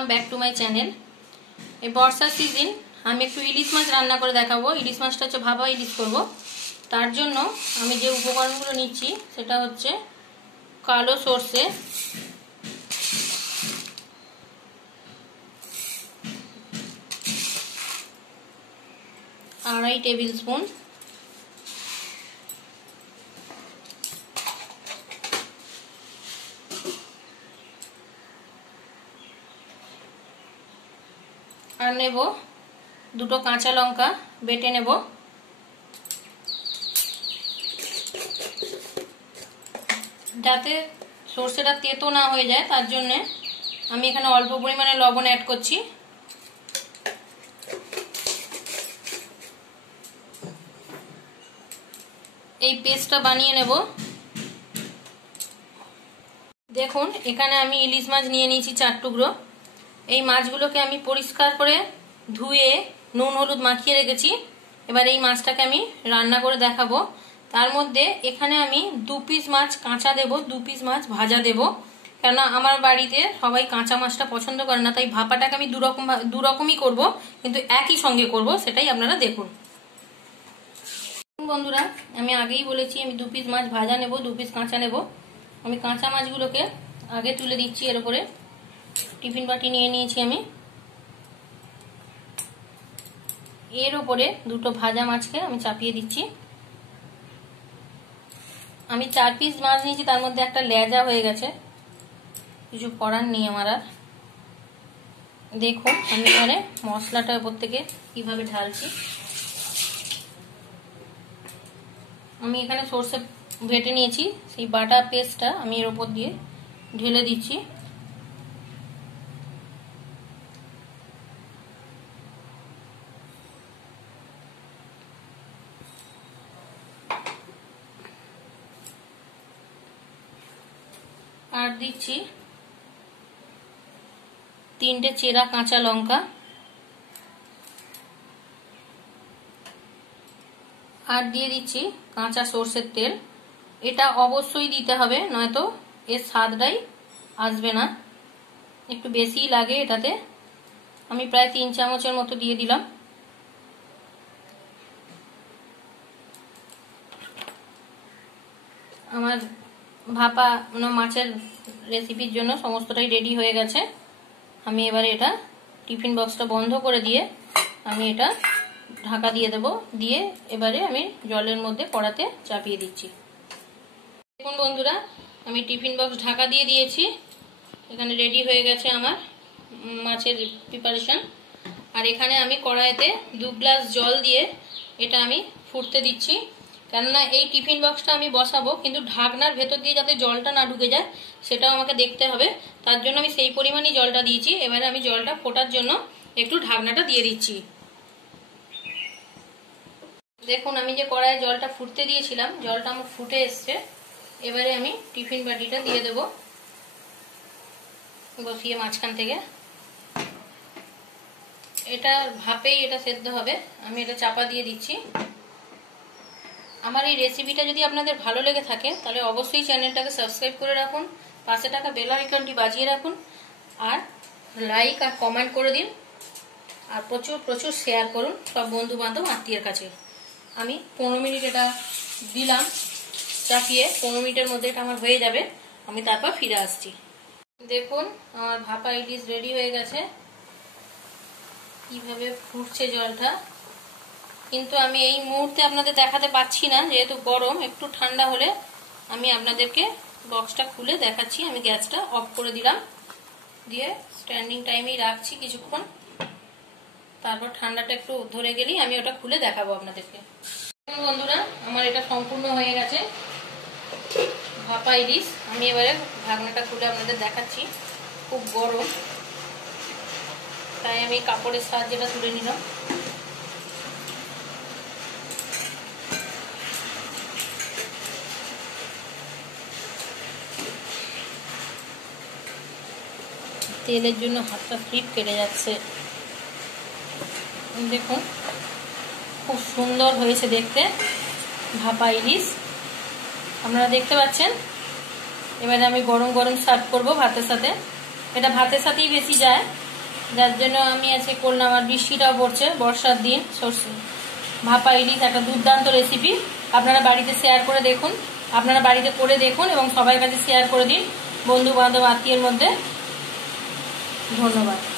Welcome back to my channel. এই বর্ষার season আমি একটু ইলিশ মাছ রান্না করে দেখাবো। ইলিশ মাছটা হচ্ছে ভাপা ইলিশ করব। তার জন্য আমি যে উপকরণগুলো নিচ্ছি সেটা হচ্ছে কালো সর্ষে, আড়াই টেবিল স্পুন, আর নেব দুটো কাঁচা লঙ্কা বেটে নেব। যাতে সর্ষেটা তেতো না হয়ে যায় তার জন্য আমি এখানে অল্প পরিমাণে লবণ অ্যাড করছি। এই পেস্টটা বানিয়ে নেব। দেখুন এখানে আমি ইলিশ মাছ নিয়ে নিয়েছি 4 টুকরো। এই মাছগুলোকে আমি পরিষ্কার করে ধুয়ে নুন হলুদ মাখিয়ে রেখেছি। এবার এই মাছটাকে আমি রান্না করে দেখাবো। তার মধ্যে এখানে আমি 2 পিস মাছ কাঁচা দেব, 2 পিস মাছ ভাজা দেব। কেননা আমার বাড়িতে সবাই কাঁচা মাছটা পছন্দ করে না, তাই ভাপাটাকে আমি দু রকমই করব, কিন্তু একই সঙ্গে করব, সেটাই আপনারা দেখুন। বন্ধুরা আমি আগেই বলেছি আমি 2 পিস মাছ ভাজা নেব, 2 পিস কাঁচা নেব। আমি কাঁচা মাছগুলোকে আগে তুলে দিচ্ছি। এর উপরে টিফিন বাটি নিয়ে নিয়েছি আমি। এর উপরে দুটো ভাজা মাছকে আমি চাপিয়ে দিচ্ছি। আমি 4 পিস মাছ নিয়েছি, তার মধ্যে একটা লেজা হয়ে গেছে, কিছু করার নেই আমার আর। দেখুন আমি এখানে মশলাটা উপর থেকে কিভাবে ঢালছি। আমি এখানে সর্ষে বেটে নিয়েছি, সেই বাটা পেস্টটা আমি এর উপর দিয়ে ঢেলে দিচ্ছি। আর দিচ্ছি 3টে চেরা কাঁচা লঙ্কা, আর দিয়ে দিচ্ছি কাঁচা সর্ষের তেল। এটা অবশ্যই দিতে হবে, নয়তো এর স্বাদটাই আসবে না। একটু বেশিই লাগে এটাতে। আমি প্রায় 3 চামচের মতো দিয়ে দিলাম। আমার ভাপা মাছের রেসিপির জন্য সমস্তটাই রেডি হয়ে গেছে। আমি এবারে এটা টিফিন বক্সটা বন্ধ করে দিয়ে আমি এটা ঢাকা দিয়ে দেব। দিয়ে এবারে আমি জলের মধ্যে কড়াতে চাপিয়ে দিচ্ছি। দেখুন বন্ধুরা আমি টিফিন বক্স ঢাকা দিয়ে দিয়েছি। এখানে রেডি হয়ে গেছে আমার মাছের প্রিপারেশন। আর এখানে আমি কড়াইতে 2 গ্লাস জল দিয়ে এটা আমি ফুটতে দিচ্ছি। কেননা এই টিফিন বক্সটা আমি বসাবো, কিন্তু ঢাকনার ভেতর দিয়ে যাতে জলটা না ঢুকে যায় সেটাও আমাকে দেখতে হবে। তার জন্য আমি সেই পরিমাণই জলটা দিয়েছি। এবারে আমি জলটা ফোটার জন্য একটু ঢাকনাটা দিয়ে দিচ্ছি। দেখুন আমি যে কড়াইয়ে জলটা ফুটতে দিয়েছিলাম, জলটা আমার ফুটে এসছে। এবারে আমি টিফিন বাটিটা দিয়ে দেব বসিয়ে মাঝখান থেকে। এটা ভাপেই এটা সেদ্ধ হবে। আমি এটা চাপা দিয়ে দিচ্ছি। আমার এই রেসিপিটা যদি আপনাদের ভালো লেগে থাকে তাহলে অবশ্যই চ্যানেলটাকে সাবস্ক্রাইব করে রাখুন, পাশে থাকা বেল আইকনটি বাজিয়ে রাখুন, আর লাইক আর কমেন্ট করে দিন, আর প্রচুর প্রচুর শেয়ার করুন সব বন্ধু বান্ধব আত্মীয়ের কাছে। আমি 15 মিনিট এটা দিলাম চাপিয়ে। 15 মিনিটের মধ্যে এটা আমার হয়ে যাবে। আমি তারপর ফিরে আসছি। দেখুন আমার ভাপা ইলিশ রেডি হয়ে গেছে। কিভাবে ফুটছে জলটা, কিন্তু আমি এই মুহূর্তে আপনাদের দেখাতে পাচ্ছি না যেহেতু গরম। একটু ঠান্ডা হলে আমি আপনাদেরকে বক্সটা খুলে দেখাচ্ছি। আমি গ্যাসটা অফ করে দিলাম, দিয়ে স্ট্যান্ডিং টাইমেই রাখছি কিছুক্ষণ। তারপর ঠান্ডাটা একটু ধরে গেলেই আমি ওটা খুলে দেখাবো আপনাদেরকে। বন্ধুরা আমার এটা সম্পূর্ণ হয়ে গেছে ভাপা ইলিশ। আমি এবারে ঢাকনাটা খুলে আপনাদের দেখাচ্ছি। খুব গরম তাই আমি কাপড়ের সাহায্যে এটা তুলে নিলাম। তেলের জন্য হাতটা স্লিপ কেটে যাচ্ছে। দেখুন খুব সুন্দর হয়েছে দেখতে ভাপা ইলিশ, আপনারা দেখতে পাচ্ছেন। এবারে আমি গরম গরম সার্ভ করব ভাতের সাথে। এটা ভাতের সাথেই বেশি যায়, যার জন্য আমি আজকে করলাম। আর বৃষ্টিটাও পড়ছে, বর্ষার দিন। সর্ষে ভাপা ইলিশ একটা দুর্দান্ত রেসিপি। আপনারা বাড়িতে শেয়ার করে দেখুন, আপনারা বাড়িতে করে দেখুন এবং সবার কাছে শেয়ার করে দিন, বন্ধু বান্ধব আত্মীয়ের মধ্যে। ধন্যবাদ।